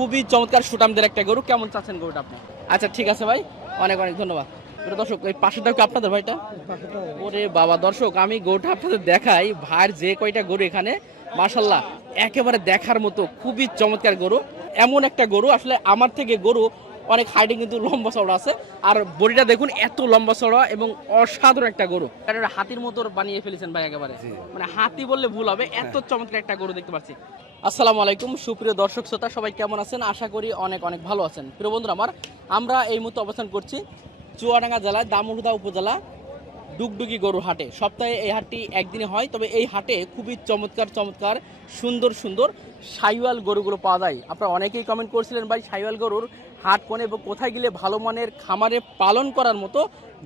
খুবই চমৎকার সুটামদের একটা গরু। কেমন চাচ্ছেন গরুটা আপনি? আচ্ছা ঠিক আছে ভাই। অনেক অনেক ধন্যবাদ। দর্শক, এই পাশেরটা কি আপনাদের ভাইটা ওরে বাবা, দর্শক, আমি গরুটা আপনাদের দেখাই। ভাইয়ের যে কয়টা গরু এখানে মাশাল্লাহ একেবারে দেখার মতো, খুবই চমৎকার গরু। এমন একটা গরু, আসলে আমার থেকে গরু অনেক হাইটে কিন্তু লম্বা চড়া আছে। আর বডিটা দেখুন এত লম্বা চড়া এবং অসাধারণ একটা গরু। হাতির মতো বানিয়ে ফেলেছেন ভাই একেবারে। মানে হাতি বললে ভুল হবে এত চমৎকার একটা গরু দেখতে পাচ্ছি। আসসালামু আলাইকুম সুপ্রিয় দর্শক শ্রোতা সবাই কেমন আছেন? আশা করি অনেক অনেক ভালো আছেন। প্রিয় বন্ধুরা আমার আমরা এই মুহূর্তে অবস্থান করছি চুয়াডাঙ্গা জেলায় দামুড়দা উপজেলা ডুগডুগি গরু হাটে। সপ্তাহে এই হাটটি একদিনে হয়, তবে এই হাটে খুবই চমৎকার চমৎকার, সুন্দর সুন্দর সাইওয়াল গরুগুলো পাওয়া যায়। আপনারা অনেকেই কমেন্ট করছিলেন, ভাই, সাইওয়াল গরুর হাট কোনে এবং কোথায় গেলে ভালো মানের খামারে পালন করার মতো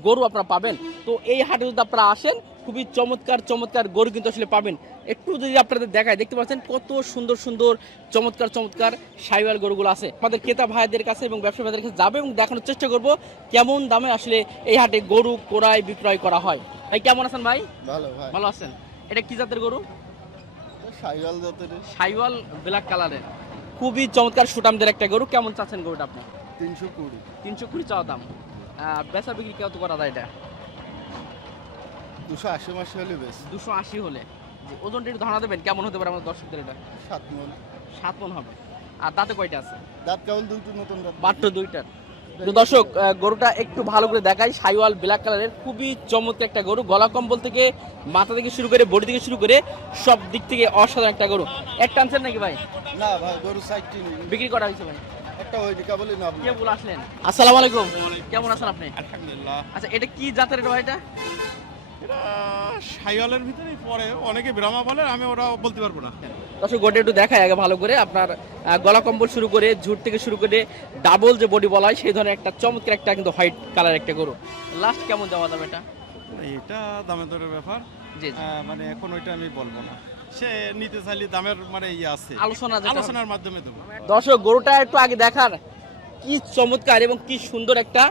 গরু আপনারা পাবেন? তো এই হাটে যদি আপনারা আসেন খুবই চমৎকার চমৎকার গরু কিন্তু আসলে পাবেন। একটু যদি আপনাদের দেখায় দেখতে পাচ্ছেন কত সুন্দর সুন্দর চমৎকার চমৎকার সাইওয়াল গরুগুলো আছে। আমাদের ক্রেতা ভাইদের কাছে এবং ব্যবসা ভাইদের কাছে যাবে এবং দেখানোর চেষ্টা করব কেমন দামে আসলে এই হাটে গরু ক্রয় বিক্রয় করা হয়। ভাই কেমন আছেন ভাই? ভালো ভাই। ভালো আছেন? এটা কি জাতের গরু? সাইকেল জাতের। সাইওয়াল ব্ল্যাক কালারের। খুবই চমৎকার সুটামদের একটা গরু। কেমন চাচ্ছেন গরুটা আপনি? তিনশো কুড়ি। তিনশো কুড়ি চাওয়া দাম। বেচা বিক্রি কত করা যায় এটা? দুশো আশি মাসে হলে বেশ। দুশো আশি হলে। যে ওজনটা একটু ধারণা দেবেন কেমন হতে পারে আমাদের দর্শকদের এটা? সাত মন। সাত মন হবে। আর দাঁতে কয়টা আছে? দাঁত কেবল দুইটো নতুন দাঁত। মাত্র দুইটার তো দর্শক গরুটা একটু ভালো করে দেখাই। সাইওয়াল ব্ল্যাক কালারের খুবই চমৎকার একটা গরু। গলা কম্বল থেকে মাথা থেকে শুরু করে বডি থেকে শুরু করে সব দিক থেকে অসাধারণ একটা গরু। একটা আনছেন নাকি ভাই? না ভাই গরু সাইডটি নেই। বিক্রি করা হয়েছে ভাই? একটা ওই কেবলই না কে বলে আসলেন? আসসালামু আলাইকুম। কেমন আছেন আপনি? আলহামদুলিল্লাহ। আচ্ছা এটা কি জাতের এটা ভাই এটা সাইওয়ালের ভিতরেই পড়ে। অনেকে ব্রাহ্মা বলে আমি ওরা বলতে পারব না। দর্শক গোটা একটু দেখায় আগে ভালো করে। আপনার গলা কম্বল শুরু করে ঝুট থেকে শুরু করে ডাবল যে বডি বলা হয় সেই ধরনের একটা চমৎকার একটা কিন্তু হোয়াইট কালার একটা গরু। লাস্ট কেমন দেওয়া যাবে এটা? এটা দামে দরের ব্যাপার। মানে এখন ওইটা আমি বলব না। সে নিতে চাইলে দামের মানে ইয়ে আছে। আলোচনা আলোচনার মাধ্যমে দেবো। দর্শক গরুটা একটু আগে দেখার। কি চমৎকার এবং কি সুন্দর একটা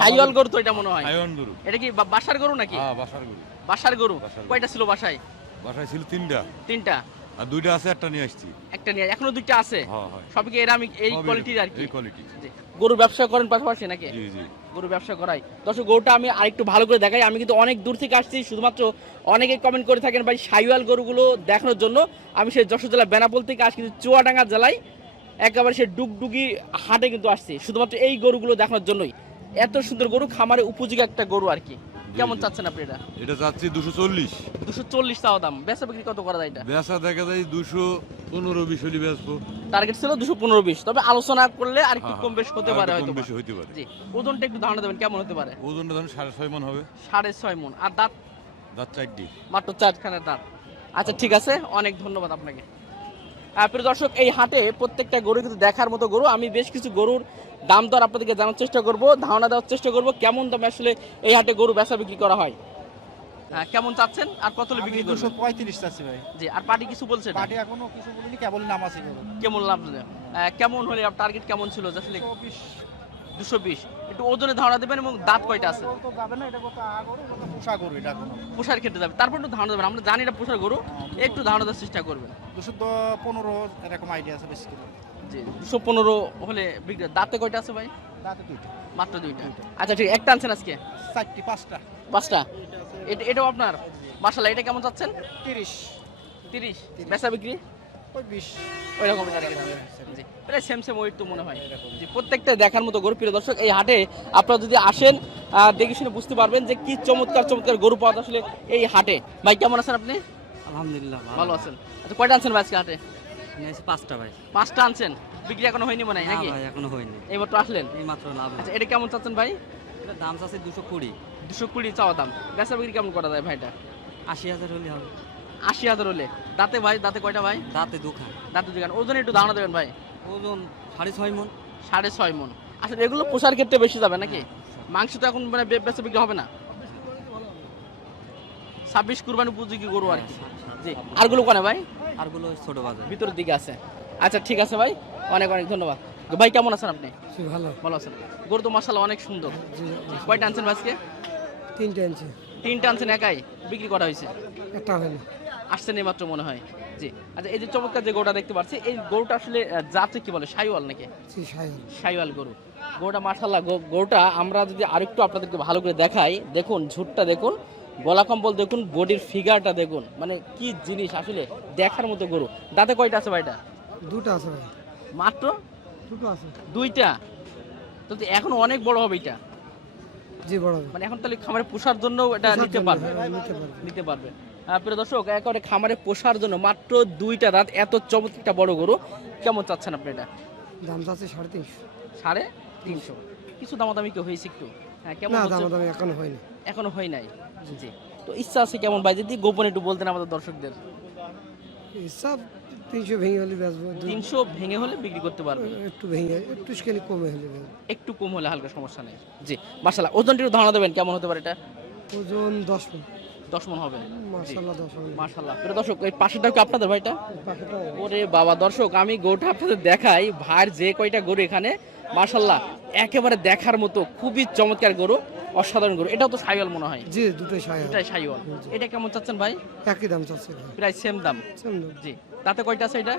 সাইওয়াল গরু তো এটা মনে হয়। গরু। এটা কি বাসার গরু নাকি? হ্যাঁ বাসার গরু। বাসার গরু। কয়টা ছিল বাসায়? বাসায় ছিল তিনটা। তিনটা। আর দুইটা আছে একটা নিয়ে আসছি। একটা নিয়ে এখনও দুইটা আছে? হ্যাঁ হ্যাঁ। সবই কি এরা আমি এই কোয়ালিটির আর কি? এই কোয়ালিটি গরু ব্যবসা করেন পাশাপাশি নাকি? জি জি। গরু ব্যবসা করাই। দর্শক গরুটা আমি আরেকটু ভালো করে দেখাই। আমি কিন্তু অনেক দূর থেকে আসছি শুধুমাত্র অনেকে কমেন্ট করে থাকেন ভাই সাইওয়াল গরুগুলো দেখানোর জন্য। আমি সেই যশোর জেলা বেনাপোল থেকে আসছি কিন্তু চুয়াডাঙ্গা জেলায় একেবারে সে ডুগডুগি হাটে কিন্তু আসছে। শুধুমাত্র এই গরুগুলো দেখানোর জন্যই। এত সুন্দর গরু খামারে উপযোগী একটা গরু আর কি। কেমন চাচ্ছেন আপনি এটা? এটা চাচ্ছি দুশো চল্লিশ। দুশো চল্লিশ টাকা দাম। বেচা বিক্রি কত করা যায় এটা? বেচা দেখা যায় দুশো পনেরো বিশ হলি বেচবো। টার্গেট ছিল দুশো পনেরো বিশ। তবে আলোচনা করলে আর একটু হ্যাঁ, কম বেশ হতে পারে হয়তো বেশি হতে পারে। জি ওজনটা একটু ধারণা দেবেন কেমন হতে পারে? ওজনটা ধরুন সাড়ে ছয় মন হবে। সাড়ে ছয় মন। আর দাঁত? দাঁত চারটি। মাত্র চারখানের দাঁত। আচ্ছা ঠিক আছে। অনেক ধন্যবাদ আপনাকে। প্রিয় দর্শক এই হাটে প্রত্যেকটা গরু কিন্তু দেখার মতো গরু। আমি বেশ কিছু গরুর দাম দর আপনাদেরকে জানার চেষ্টা করব ধারণা দেওয়ার চেষ্টা করব কেমন দামে আসলে এই হাটে গরু বেচা বিক্রি করা হয়? কেমন চাচ্ছেন? আর কত বিক্রি করবেন? পঁয়ত্রিশ চাচ্ছি ভাই। জি আর পার্টি কিছু বলছে পার্টি এখনও কিছু বলিনি কেবল নাম আছে কেমন লাভ কেমন হলে টার্গেট কেমন ছিল? আসলে দুশো বিশ। একটু ওজনে ধারণা দেবেন এবং দাঁত কয়টা আছে? যাবে না এটা কত গরু কত পোষা গরু এটা পোষার ক্ষেত্রে যাবে। তারপর একটু ধারণা দেবেন। আমরা জানি না পোষার গরু। একটু ধারণা দেওয়ার চেষ্টা করবেন। দুশো তো পনেরো এরকম আইডিয়া আছে বেশি জি দুশো পনেরো হলে বিক্রি দাঁতে কয়টা আছে ভাই? দাঁতে দুইটা। মাত্র দুইটা। আচ্ছা ঠিক একটা আনছেন আজকে? চারটি পাঁচটা। পাঁচটা? এটা এটাও আপনার? মাসাল্লাহ এটা কেমন চাচ্ছেন? তিরিশ। তিরিশ। বেচা বিক্রি? ওই বিশ ওই জি প্রায় সেম সেম ওয়েট তো মনে হয়। জি প্রত্যেকটা দেখার মতো গরু প্রিয় দর্শক এই হাটে আপনারা যদি আসেন দেখে শুনে বুঝতে পারবেন যে কি চমৎকার চমৎকার গরু পাওয়া যায় আসলে এই হাটে। ভাই কেমন আছেন আপনি? আলহামদুলিল্লাহ ভালো। আছেন। আচ্ছা কয়টা আনছেন ভাই আজকে হাটে? পাঁচটা ভাই। পাঁচটা আনছেন? বিক্রি এখনও হয়নি মনে হয় নাকি? এখনও হয়নি। এই মাত্র আসলেন? এই মাত্র লাভ আচ্ছা এটা কেমন চাচ্ছেন ভাই? এটা দাম আছে দুশো কুড়ি। দুশো কুড়ি চাওয়া দাম। বেচা বিক্রি কেমন করা যায় ভাইটা? আশি হাজার হলে হবে। আশি হাজার হলে। দাঁতে ভাই দাঁতে কয়টা ভাই? দাঁতে দুখান। দাঁতে দোকান ওজন একটু ধারণা দেবেন ভাই। ওজন সাড়ে ছয় মন। সাড়ে ছয় মন। আসলে এগুলো পোষার ক্ষেত্রে বেশি যাবে নাকি? মাংস তো এখন মানে বেচা বিক্রি হবে না। ছাব্বিশ কুরবানি উপযোগী গরু আর কি। জি। আরগুলো কোনে ভাই? আরগুলো ছোট বাজার। ভিতরের দিকে আছে। আচ্ছা ঠিক আছে ভাই। অনেক অনেক ধন্যবাদ। ভাই কেমন আছেন আপনি? ভালো। ভালো আছেন। গরু তো মশালা অনেক সুন্দর। কয়টা আনছেন ভাই আজকে? তিনটে আনছে। তিনটা আনছেন একাই? বিক্রি করা হয়েছে? একটা হয়নি আসছেন মাত্র মনে হয়। জি। আচ্ছা এই যে চমৎকার যে গরুটা দেখতে পাচ্ছি এই গরুটা আসলে জাতে কি বলে? সাইওয়াল নাকি? সাইওয়াল গরু। গরুটা মাশাল্লাহ গো- গরুটা আমরা যদি আরেকটু আপনাদেরকে ভালো করে দেখাই দেখুন ঝুটটা দেখুন গলা কম্বল দেখুন বডির ফিগারটা দেখুন। মানে কি জিনিস আসলে দেখার মতো গরু। দাঁতে কয়টা আছে ভাইটা? দুটো আছে ভাই। মাত্র? দুটো আছে। দুইটা? তো এখন অনেক বড় হবে এটা। জি বড় মানে এখন তাহলে খামারে পোষার জন্য এটা নিতে পারবে। নিতে পারবে। প্রিয় দর্শক একেবারে খামারে পোষার জন্য মাত্র দুইটা দাঁত এত চমৎকার একটা বড় গরু। কেমন চাচ্ছেন আপনি এটা? দাম আছে সাড়ে তিনশো। সাড়ে তিনশো? কিছু দামাদামি কি হয়েছে একটু? হ্যাঁ কেমন না এখনও হয়নি। এখনও হয় নাই? জি। তো ইচ্ছা আছে কেমন ভাই? যদি গোপন একটু বলতেন আমাদের দর্শকদের। তিনশো ভেঙে হলে বেচবো তিনশো ভেঙে হলে বিক্রি করতে পারবে? একটু ভেঙে একটু স্কেলে কমে হলে। একটু কম হলে হালকা সমস্যা নেই। জি মার্শাল্লাহ ওজনটি একটু ধারণা দেবেন কেমন হতে পারে এটা? ওজন দশ মণ দশ মন হবে। মার্শাল্লাহ দশ মণ মার্শাল্লাহ প্রিয় দর্শক এই পাশেরটা কি আপনাদের ভাইটা ওরে বাবা দর্শক আমি গরুটা আপনাদের দেখাই। ভাইয়ের যে কয়টা গরু এখানে মার্শাল্লাহ একেবারে দেখার মতো খুবই চমৎকার গরু অসাধারণ গরু। এটাও তো সাইওয়াল মনে হয়? জি দুটোই সাইওয়াল। এটা কেমন চাচ্ছেন ভাই? একই দাম প্রায় সেম দাম। সেম দাম। জি। তাতে কয়টা আছে এটা?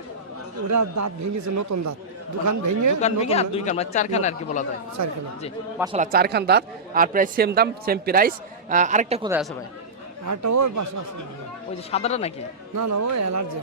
ওরা দাঁত ভেঙেছে নতুন দাঁত। দোকান ভেঙে দোকান ভেঙে আর দুই কান মানে চারখান আর কি বলা যায়। চারখানা। জি মাসালা চারখান দাঁত। আর প্রায় সেম দাম সেম প্রাইস আরেকটা কোথায় আছে ভাই? আরটা ওই বাসা আছে। ওই যে সাদাটা নাকি? না না ওই অ্যালার্জি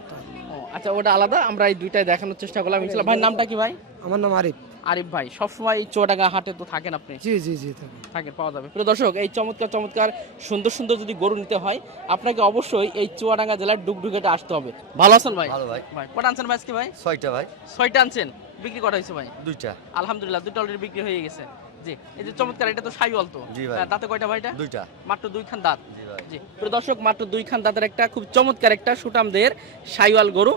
ও আচ্ছা ওটা আলাদা? আমরা এই দুইটাই দেখানোর চেষ্টা করলাম। ইনশাল্লাহ। ভাই নামটা কি ভাই? আমার নাম আরিফ। আরিফ ভাই সবসময় চুয়াডাঙ্গা হাটে তো থাকেন আপনি? জি জি জি থাকেন। পাওয়া যাবে। প্রিয় দর্শক এই চমৎকার চমৎকার সুন্দর সুন্দর যদি গরু নিতে হয় আপনাকে অবশ্যই এই চুয়াডাঙ্গা জেলার ডুগডুগেটে আসতে হবে। ভালো আছেন ভাই? ভালো ভাই। ভাই কটা আনছেন ভাই আজকে ভাই? ছয়টা ভাই। ছয়টা আনছেন। বিক্রি করা হয়েছে ভাই? দুইটা। আলহামদুলিল্লাহ দুটো অলরেডি বিক্রি হয়ে গেছে। জি এই যে চমৎকার এটা তো সাইওয়াল তো। হ্যাঁ, দাঁতে কয়টা ভাইটা দুইটা। মাত্র দুইখান দাঁত। জি প্রিয় দর্শক মাত্র দুই খান দাঁতের একটা খুব চমৎকার একটা সুটামদের সাইওয়াল গরু।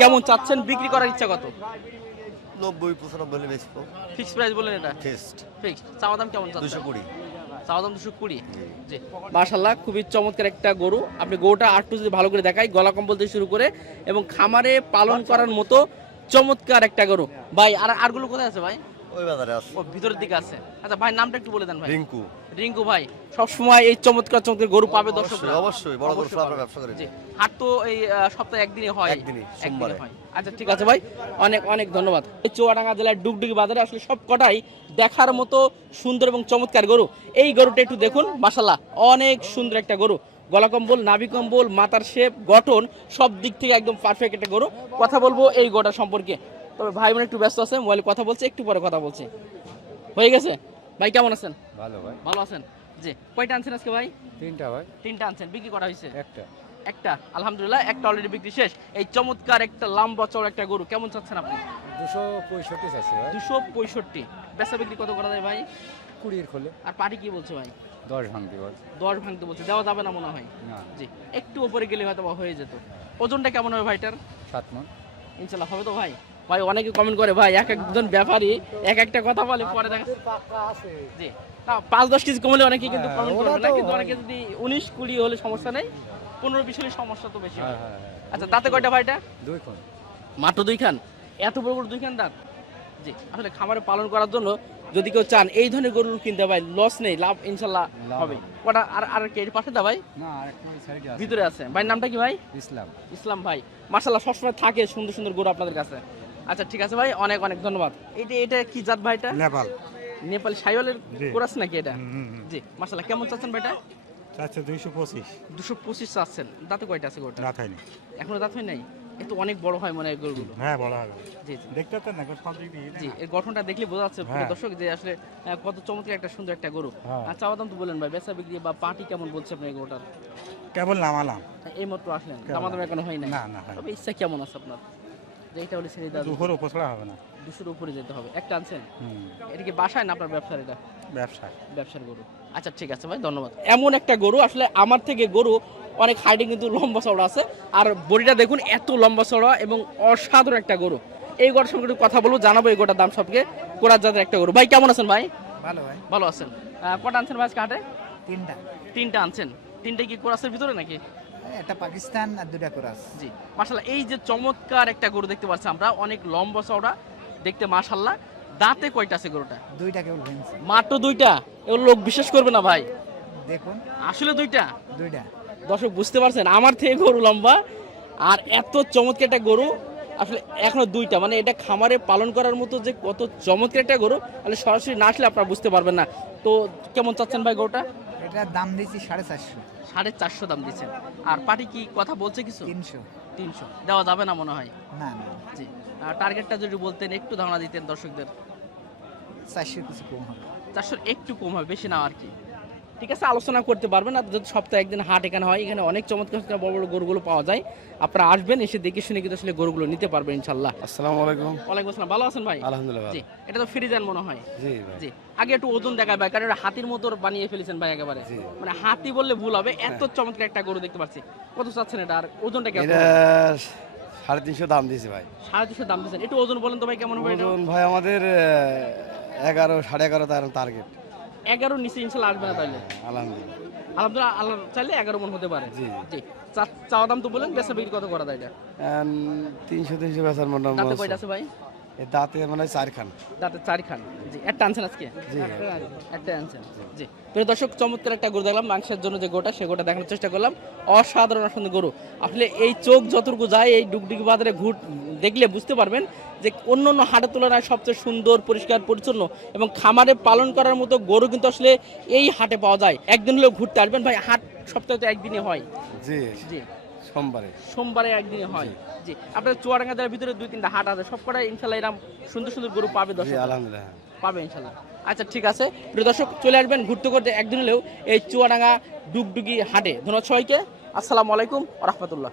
কেমন চাচ্ছেন বিক্রি করার ইচ্ছা কত? নব্বই পঁচানব্বই বেচবো। ফিক্সড প্রাইস বলেন এটা? টেস্ট ফিক্সড চাওয়া দাম কেমন চাচ্ছেন? কুড়ি। চাওয়া দাম দুশো কুড়ি? জি। মাশাল্লাহ খুবই চমৎকার একটা গরু। আপনি গরুটা আটটু যদি ভালো করে দেখাই গলা কম্বল থেকে শুরু করে এবং খামারে পালন করার মতো চমৎকার একটা গরু। ভাই আর আরগুলো কোথায় আছে ভাই? ওই বাজারে আছে। ও ভিতরের দিকে আছে। আচ্ছা ভাই নামটা একটু বলে দেন ভাই। রিঙ্কু। রিঙ্কু ভাই সবসময় এই চমৎকার চমৎকার গরু পাবে দর্শক অবশ্যই বড় গরু ব্যবসা করি। জি হাট তো এই সপ্তাহে একদিনই হয়। একদিনই, সোমবারে। হয়। আচ্ছা ঠিক আছে ভাই অনেক অনেক ধন্যবাদ। এই চুয়াডাঙ্গা জেলার ডুগডুগি বাজারে আসলে সব কটাই দেখার মতো সুন্দর এবং চমৎকার গরু। এই গরুটা একটু দেখুন মাসাল্লাহ অনেক সুন্দর একটা গরু। গলা কম্বল নাভি কম্বল মাথার শেপ গঠন সব দিক থেকে একদম পারফেক্ট একটা গরু। কথা বলব এই গোটা সম্পর্কে। তবে ভাই বোন একটু ব্যস্ত আছে মোবাইলে কথা বলছে একটু পরে কথা বলছে। হয়ে গেছে? ভাই কেমন আছেন? ভালো ভাই। ভালো আছেন? জি কয়টা আনছেন আজকে ভাই? তিনটা ভাই। তিনটা আনছেন বিক্রি করা হয়েছে? একটা। একটা আলহামদুলিল্লাহ একটা অলরেডি বিক্রি শেষ। এই চমৎকার একটা লম্বা চড় একটা গরু কেমন চাচ্ছেন আপনি? দুশো পঁয়ষট্টি আছে ভাই। দুশো পঁয়ষট্টি। বেচা বিক্রি কত করা যায় ভাই? কুড়ির খোলে। আর পার্টি কি বলছে ভাই? দশ ভাঙতে বল দশ ভাঙতে বলছে দেওয়া যাবে না মনে হয়? না। জি একটু উপরে গেলে হয়তো বা হয়ে যেত। ওজনটা কেমন হবে ভাইটার? সাত মন। ইনশাল্লাহ হবে তো ভাই? ভাই অনেকে কমেন্ট করে ভাই এক একজন ব্যাপারী এক একটা কথা বলে পরে দেখা জি। না পাঁচ দশ কেজি কমলে অনেকে কিন্তু হ্যাঁ, কমেন্ট করবে না কিন্তু অনেকে যদি উনিশ কুড়ি হলে সমস্যা নেই পনেরো বিশ হলে সমস্যা তো বেশি হয়। হ্যাঁ হ্যাঁ হ্যাঁ আচ্ছা তাতে কয়টা ভাইটা দুই মাত্র দুই খান? এত বড় বড় দুই খান দাঁত? জি আসলে খামারে পালন করার জন্য যদি কেউ চান এই ধরনের গরু কিনতে ভাই লস নেই লাভ ইনশাল্লাহ হবে। কটা আর আর কে পাশে দা ভাই? ভিতরে আছে। ভাই নামটা কি ভাই? ইসলাম। ইসলাম ভাই। মার্শাল্লাহ সবসময় থাকে সুন্দর সুন্দর গরু আপনাদের কাছে। আচ্ছা ঠিক আছে ভাই অনেক অনেক ধন্যবাদ। এটা এটা কি জাত ভাই এটা? নেপাল। নেপাল সাইওয়ালের আছে নাকি এটা? জি মার্শাল্লাহ কেমন চাচ্ছেন ভাইটা? আচ্ছা দুইশো পঁচিশ। দুশো পঁচিশ চাচ্ছেন। দাঁতে কয়টা আছে গরুটা রাত হয়নি। এখনও দাঁত হয় নাই? এ তো অনেক বড় হয় মনে হয় গরুগুলো। হ্যাঁ বলা হবে জি জি। দেখতে পাচ্ছেন না জি এর গঠনটা দেখলে বোঝা যাচ্ছে প্রিয় হ্যাঁ। দর্শক যে আসলে কত চমৎকার একটা সুন্দর একটা গরু। হ্যাঁ। আচ্ছা আবাদাম তো বলেন ভাই বেচা বিক্রি বা পার্টি কেমন বলছে আপনার গরুটার? কেবল নামালাম। এই মাত্র আসলেন? দামাদাম এখনও হয় না না তবে ইচ্ছা কেমন আছে আপনার? যে এটা হলে ছেড়ে দেওয়া দুপুর হবে না। দুশোর উপরে যেতে হবে। একটা আনছেন? হুম। এটা কি বাসায় না আপনার ব্যবসার এটা? ব্যবসা ব্যবসার গরু। আচ্ছা ঠিক আছে ভাই ধন্যবাদ। এমন একটা গরু আসলে আমার থেকে গরু অনেক হাইটে কিন্তু লম্বা চওড়া আছে। আর বডিটা দেখুন এত লম্বা চওড়া এবং অসাধারণ একটা গরু। এই গরুর সঙ্গে একটু কথা বলব জানাব এই গোটা দাম সবকে। কোরার জাতের একটা গরু। ভাই কেমন আছেন ভাই? ভালো ভাই। ভালো আছেন। কটা আনছেন ভাই কাটে তিনটা। তিনটা আনছেন। তিনটে কি কোরাসের ভিতরে নাকি? একটা পাকিস্তান আর দুটা কোরাস জি মাশাল্লাহ এই যে চমৎকার একটা গরু দেখতে পাচ্ছি আমরা অনেক লম্বা চওড়া দেখতে মাশাল্লাহ দাঁতে কয়টা আছে গরুটা? দুইটা কেবল ভেঙছে মাত্র দুইটা? এগুলো লোক বিশ্বাস করবে না ভাই? দেখুন। আসলে দুইটা? দুইটা। দর্শক বুঝতে পারছেন আমার থেকে গরু লম্বা আর এত চমৎকার একটা গরু আসলে এখনও দুইটা মানে এটা খামারে পালন করার মতো যে কত চমৎকার একটা গরু তাহলে সরাসরি না আসলে আপনারা বুঝতে পারবেন না। তো কেমন চাচ্ছেন ভাই গরুটা? এটার দাম দিয়েছি সাড়ে চারশো। সাড়ে চারশো দাম দিচ্ছেন আর পার্টি কি কথা বলছে কিছু? তিনশো। তিনশো। দেওয়া যাবে না মনে হয়? না না। জি। আর টার্গেটটা যদি বলতেন একটু ধারণা দিতেন দর্শকদের। চারশো কিছু কম হবে। চারশোর একটু কম হবে বেশি না আর কি। ঠিক আছে আলোচনা করতে পারবেন। আর যদি সপ্তাহে একদিন হাট এখানে হয় এখানে অনেক চমৎকার বড় বড় গরুগুলো পাওয়া যায়। আপনারা আসবেন এসে দেখে শুনে কিন্তু আসলে গরুগুলো নিতে পারবেন ইনশাল্লাহ আসসালামু আলাইকুম। ওয়ালাইকুম আসসালাম। ভালো আছেন ভাই? আলহামদুলিল্লাহ জি এটা তো ফ্রিজেন মনে হয়। জি জি আগে একটু ওজন দেখায় ভাই কারণ এটা হাতির মতো বানিয়ে ফেলেছেন ভাই একেবারে। মানে হাতি বললে ভুল হবে এত চমৎকার একটা গরু দেখতে পাচ্ছি। কত চাচ্ছেন এটা? আর ওজনটা কেমন? সাড়ে তিনশো দাম দিয়েছে ভাই। সাড়ে তিনশো দাম দিচ্ছেন একটু ওজন বলেন তো ভাই কেমন হবে ওজন ভাই আমাদের এগারো সাড়ে এগারো তার টার্গেট এগারো নিচে ইনশাল্লাহ আসবে না তাহলে। আলহামদুলিল্লাহ। আলহামদুলিল্লাহ আল্লাহ চাইলে এগারো মন হতে পারে। জি। জি। চাওয়া দাম তো বলেন বেচা বিক্রি কত করা যায় এটা? তিনশো তিনশো বেচার মোটামুটি কয়টা আছে ভাই? দাঁতে মানে চারখান। দাঁতে চারি খান জি একটা আনছেন আজকে? জি। একটা আনছেন জি। প্রিয় দর্শক চমৎকার একটা গরু দেখলাম মাংসের জন্য যে গোটা সে গোটা দেখানোর চেষ্টা করলাম। অসাধারণ সুন্দর গরু। আসলে এই চোখ যতটুকু যায় এই ডুগডুগি বাজারে ঘুট দেখলে বুঝতে পারবেন যে অন্য অন্য হাটের তুলনায় সবচেয়ে সুন্দর পরিষ্কার পরিচ্ছন্ন এবং খামারে পালন করার মতো গরু কিন্তু আসলে এই হাটে পাওয়া যায়। একদিন হলেও ঘুরতে আসবেন। ভাই হাট সপ্তাহে তো একদিনই হয়। জি। জি। সোমবারে। সোমবারে একদিনে হয়। জি। আপনার চুয়াডাঙ্গা জেলার ভিতরে দুই তিনটা হাট আছে সব কটাই ইনশাল্লাহ এরকম সুন্দর সুন্দর গরু পাবে দর্শক। আলহামদুলিল্লাহ। পাবে ইনশাল্লাহ। আচ্ছা ঠিক আছে। প্রিয় দর্শক চলে আসবেন ঘুরতে ঘুরতে একদিন হলেও এই চুয়াডাঙ্গা ডুগডুগি হাটে। ধন্যবাদ সবাইকে। আসসালামু আলাইকুম রহমতুল্লাহ।